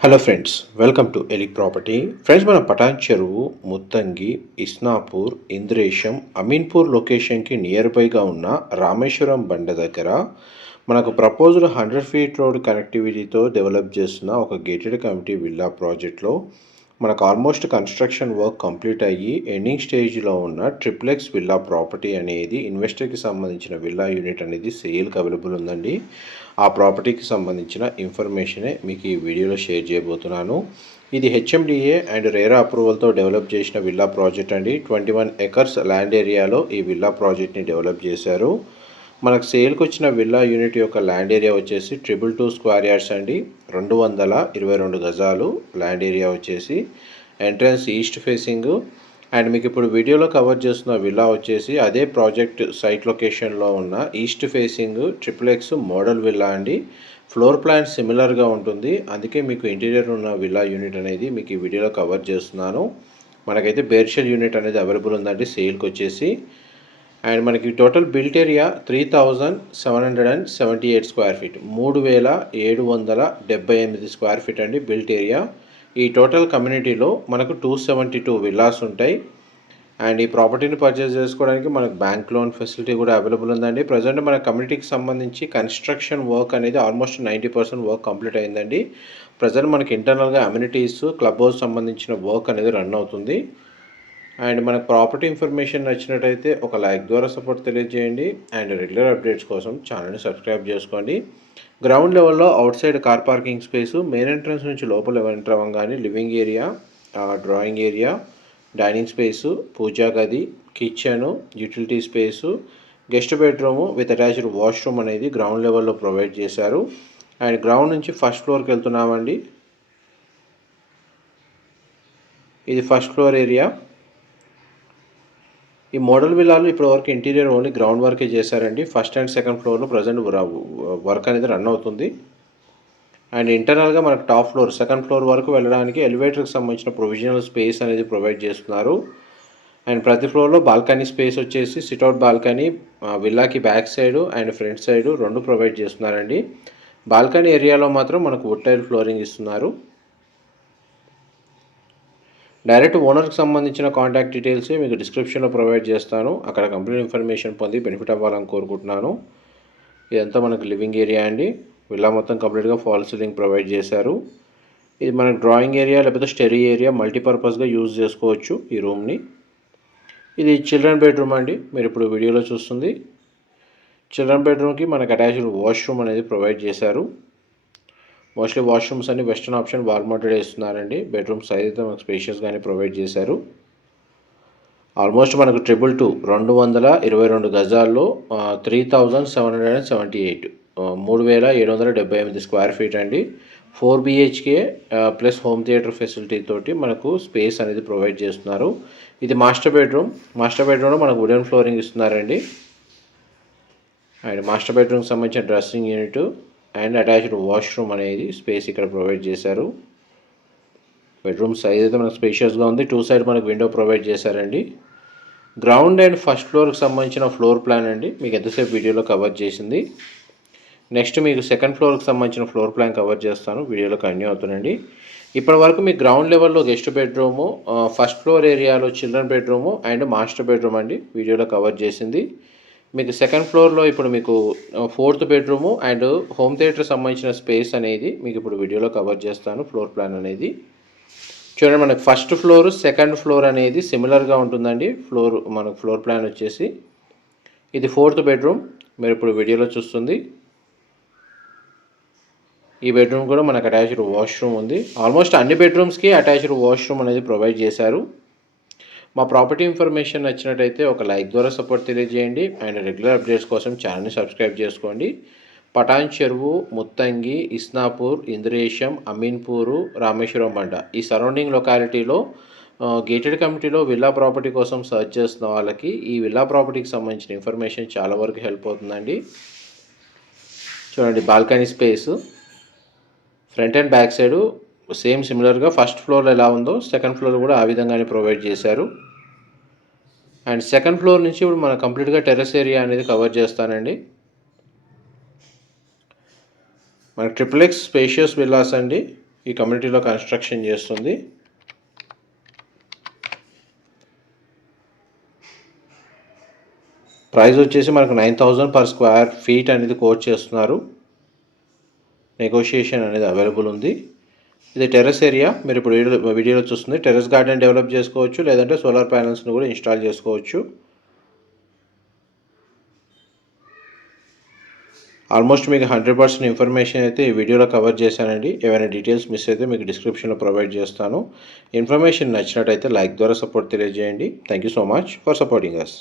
Hello friends welcome to Elik property friends మన పటాన్ చెరువు ముత్తంగి ఇస్నాపూర్ ఇంద్రేశం అమీన్పూర్ లొకేషన్కి నియర్ బైగా ఉన్న రామేశ్వరం బండ దగ్గర మనకు ప్రపోజ్డ్ హండ్రెడ్ ఫీట్ రోడ్ కనెక్టివిటీతో డెవలప్ చేస్తున్న ఒక గేటెడ్ కమిటీ విల్లా ప్రాజెక్ట్లో మనకు ఆల్మోస్ట్ కన్స్ట్రక్షన్ వర్క్ కంప్లీట్ అయ్యి ఎండింగ్ స్టేజ్లో ఉన్న ట్రిప్లెక్స్ విల్లా ప్రాపర్టీ అనేది ఇన్వెస్టర్కి సంబంధించిన విల్లా యూనిట్ అనేది సేల్కి అవైలబుల్ ఉందండి. ఆ ప్రాపర్టీకి సంబంధించిన ఇన్ఫర్మేషనే మీకు ఈ వీడియోలో షేర్ చేయబోతున్నాను. ఇది హెచ్ఎండిఏ అండ్ రేరా అప్రూవల్తో డెవలప్ చేసిన విల్లా ప్రాజెక్ట్ అండి. ట్వంటీ వన్ ఎకర్స్ ల్యాండ్ ఏరియాలో ఈ విల్లా ప్రాజెక్ట్ని డెవలప్ చేశారు. మనకు సేల్కి వచ్చిన విల్లా యూనిట్ యొక్క ల్యాండ్ ఏరియా వచ్చేసి ట్రిపుల్ టూ స్క్వేర్ యార్డ్స్ అండి. రెండు వందల ఇరవై రెండు గజాలు ల్యాండ్ ఏరియా వచ్చేసి ఎంట్రన్స్ ఈస్ట్ ఫేసింగ్. అండ్ మీకు ఇప్పుడు వీడియోలో కవర్ చేస్తున్న విల్లా వచ్చేసి అదే ప్రాజెక్ట్ సైట్ లొకేషన్లో ఉన్న east facing triple X model villa అండి. ఫ్లోర్ ప్లాన్ సిమిలర్గా ఉంటుంది. అందుకే మీకు ఇంటీరియర్ ఉన్న విల్లా యూనిట్ అనేది మీకు ఈ వీడియోలో కవర్ చేస్తున్నాను. మనకైతే బేర్షెల్ యూనిట్ అనేది అవైలబుల్ ఉందండి సేల్కి వచ్చేసి. అండ్ మనకి total built area three thousand seven hundred and seventy eight square feet. మూడు వేల ఏడు వందల డెబ్బై ఎనిమిది స్క్వేర్ ఫీట్ అండి బిల్ట్ ఏరియా. ఈ టోటల్ కమ్యూనిటీలో మనకు టూ సెవెంటీ టూ విల్లాస్ ఉంటాయి. అండ్ ఈ ప్రాపర్టీని పర్చేస్ చేసుకోవడానికి మనకు బ్యాంక్ లోన్ ఫెసిలిటీ కూడా అవైలబుల్ ఉందండి. ప్రజెంట్ మన కమ్యూనిటీకి సంబంధించి కన్స్ట్రక్షన్ వర్క్ అనేది almost ninety percent work complete అయిందండి. ప్రజెంట్ మనకి ఇంటర్నల్గా అమ్యూనిటీస్ క్లబ్ హౌస్ సంబంధించిన వర్క్ అనేది రన్ అవుతుంది. అండ్ మనకు ప్రాపర్టీ ఇన్ఫర్మేషన్ నచ్చినట్టయితే ఒక లైక్ ద్వారా సపోర్ట్ తెలియజేయండి. అండ్ రెగ్యులర్ అప్డేట్స్ కోసం ఛానల్ని సబ్స్క్రైబ్ చేసుకోండి. గ్రౌండ్ లెవెల్లో outside car parking space main entrance నుంచి లోపల ఎంటర్ అవ్వగానే living area drawing area dining space పూజా గది kitchen utility space guest bedroom with attached washroom అనేది గ్రౌండ్ లెవెల్లో ప్రొవైడ్ చేశారు. అండ్ గ్రౌండ్ నుంచి ఫస్ట్ ఫ్లోర్కి వెళ్తున్నామండి. ఇది ఫస్ట్ ఫ్లోర్ ఏరియా. ఈ మోడల్ విల్లాలు ఇప్పటివరకు ఇంటీరియర్ ఓన్లీ గ్రౌండ్ వర్కే చేశారండి. ఫస్ట్ అండ్ సెకండ్ ఫ్లోర్లో ప్రజెంట్ వర్క్ అనేది రన్ అవుతుంది. అండ్ ఇంటర్నల్గా మనకు టాప్ ఫ్లోర్ సెకండ్ ఫ్లోర్ వరకు వెళ్ళడానికి ఎలివేటర్కి సంబంధించిన ప్రొవిజనల్ స్పేస్ అనేది ప్రొవైడ్ చేస్తున్నారు. అండ్ ప్రతి ఫ్లోర్లో బాల్కనీ స్పేస్ వచ్చేసి sit out balcony విల్లాకి back side and front side రెండు ప్రొవైడ్ చేస్తున్నారండి. బాల్కనీ ఏరియాలో మాత్రం మనకు వుడ్ టైల్ ఫ్లోరింగ్ ఇస్తున్నారు. డైరెక్ట్ ఓనర్కి సంబంధించిన కాంటాక్ట్ డీటెయిల్స్ మీకు డిస్క్రిప్షన్లో ప్రొవైడ్ చేస్తాను. అక్కడ కంప్లీట్ ఇన్ఫర్మేషన్ పొంది బెనిఫిట్ అవ్వాలని కోరుకుంటున్నాను. ఇదంతా మనకు లివింగ్ ఏరియా అండి. విల్లా మొత్తం కంప్లీట్గా ఫాల్ సీలింగ్ ప్రొవైడ్ చేశారు. ఇది మనకు డ్రాయింగ్ ఏరియా లేకపోతే స్టెరీ ఏరియా మల్టీపర్పస్గా యూజ్ చేసుకోవచ్చు ఈ రూమ్ని. ఇది చిల్డ్రన్ బెడ్రూమ్ అండి. మీరు ఇప్పుడు వీడియోలో చూస్తుంది. చిల్డ్రన్ బెడ్రూమ్కి మనకు అటాచ్డ్ వాష్రూమ్ అనేది ప్రొవైడ్ చేశారు. మోస్ట్లీ వాష్రూమ్స్ అన్ని వెస్టర్న్ ఆప్షన్ వాల్ మౌంటెడ్ ఇస్తున్నారండి బెడ్రూమ్ అయితే మనకు స్పేషియస్గానే ప్రొవైడ్ చేశారు. ఆల్మోస్ట్ మనకు ట్రిపుల్ టూ రెండు వందల ఇరవై రెండు గజాల్లో three thousand seven hundred and seventy eight మూడు వేల ఏడు వందల డెబ్బై ఎనిమిది స్క్వేర్ ఫీట్ అండి. Four BHK plus home theatre facility తోటి మనకు స్పేస్ అనేది ప్రొవైడ్ చేస్తున్నారు. ఇది మాస్టర్ బెడ్రూమ్ మాస్టర్ బెడ్రూమ్లో మనకు వుడెన్ ఫ్లోరింగ్ ఇస్తున్నారండి. అండ్ మాస్టర్ బెడ్రూమ్కి సంబంధించిన dressing unit and attached washroom అనేది స్పేస్ ఇక్కడ ప్రొవైడ్ చేశారు. బెడ్రూమ్ సైజ్ అయితే మనకు స్పేషియస్గా ఉంది. టూ సైడ్ మనకు విండో ప్రొవైడ్ చేశారండి. గ్రౌండ్ అండ్ ఫస్ట్ ఫ్లోర్కి సంబంధించిన ఫ్లోర్ ప్లాన్ అండి. మీకు ఎంతసేపు వీడియోలో కవర్ చేసింది. నెక్స్ట్ మీకు సెకండ్ ఫ్లోర్కి సంబంధించిన ఫ్లోర్ ప్లాన్ కవర్ చేస్తాను. వీడియోలో కంటిన్యూ అవుతుందండి ఇప్పటి వరకు మీ గ్రౌండ్ లెవెల్లో గెస్ట్ బెడ్రూము ఫస్ట్ ఫ్లోర్ ఏరియాలో children bedroom and master bedroom అండి. వీడియోలో కవర్ చేసింది. మీకు సెకండ్ ఫ్లోర్లో ఇప్పుడు మీకు fourth bedroom and home theatre సంబంధించిన స్పేస్ అనేది మీకు ఇప్పుడు వీడియోలో కవర్ చేస్తాను ఫ్లోర్ ప్లాన్ అనేది. చూడండి మనకు ఫస్ట్ ఫ్లోర్ సెకండ్ ఫ్లోర్ అనేది సిమిలర్గా ఉంటుందండి. ఫ్లోర్ మనకు ఫ్లోర్ ప్లాన్ వచ్చేసి ఇది ఫోర్త్ బెడ్రూమ్ మీరు ఇప్పుడు వీడియోలో చూస్తుంది. ఈ బెడ్రూమ్ కూడా మనకు అటాచ్డ్ వాష్రూమ్ ఉంది. ఆల్మోస్ట్ అన్ని బెడ్రూమ్స్కి అటాచ్డ్ వాష్రూమ్ అనేది ప్రొవైడ్ చేశారు. మా ప్రాపర్టీ ఇన్ఫర్మేషన్ నచ్చినట్టయితే ఒక లైక్ ద్వారా సపోర్ట్ తెలియజేయండి. అండ్ రెగ్యులర్ అప్డేట్స్ కోసం ఛానల్ని సబ్స్క్రైబ్ చేసుకోండి. పటాన్ చెరువు ముత్తంగి ఇస్నాపూర్ ఇంద్రేశం అమీన్పూరు రామేశ్వరం బండ ఈ సరౌండింగ్ లొకాలిటీలో గేటెడ్ కమిటీలో విల్లా ప్రాపర్టీ కోసం సర్చ్ చేస్తున్న వాళ్ళకి ఈ విల్లా ప్రాపర్టీకి సంబంధించిన ఇన్ఫర్మేషన్ చాలా వరకు హెల్ప్ అవుతుందండి. చూడండి balcony space front and back side same సిమిలర్గా ఫస్ట్ ఫ్లోర్ ఎలా ఉందో సెకండ్ ఫ్లోర్ కూడా ఆ విధంగానే ప్రొవైడ్ చేశారు. అండ్ సెకండ్ ఫ్లోర్ నుంచి ఇప్పుడు మనం కంప్లీట్గా టెర్రస్ ఏరియా అనేది కవర్ చేస్తానండి. మన ట్రిపుల్ ఎక్స్ స్పేషియస్ విల్లాస్ అండి. ఈ కమ్యూనిటీలో కన్స్ట్రక్షన్ చేస్తుంది. ప్రైస్ వచ్చేసి మనకు nine thousand per square feet అనేది కోట్ చేస్తున్నారు. నెగోషియేషన్ అనేది అవైలబుల్ ఉంది. ఇది టెర్రస్ ఏరియా. మీరు ఇప్పుడు వీడియో వీడియోలో చూస్తుంది. టెర్రస్ గార్డెన్ డెవలప్ చేసుకోవచ్చు లేదంటే సోలార్ ప్యానల్స్ని కూడా ఇన్స్టాల్ చేసుకోవచ్చు. ఆల్మోస్ట్ మీకు హండ్రెడ్ పర్సెంట్ ఇన్ఫర్మేషన్ అయితే ఈ వీడియోలో కవర్ చేశానండి. ఏమైనా డీటెయిల్స్ మిస్ అయితే మీకు డిస్క్రిప్షన్లో ప్రొవైడ్ చేస్తాను. ఇన్ఫర్మేషన్ నచ్చినట్టయితే లైక్ ద్వారా సపోర్ట్ తెలియజేయండి. Thank you so much for supporting us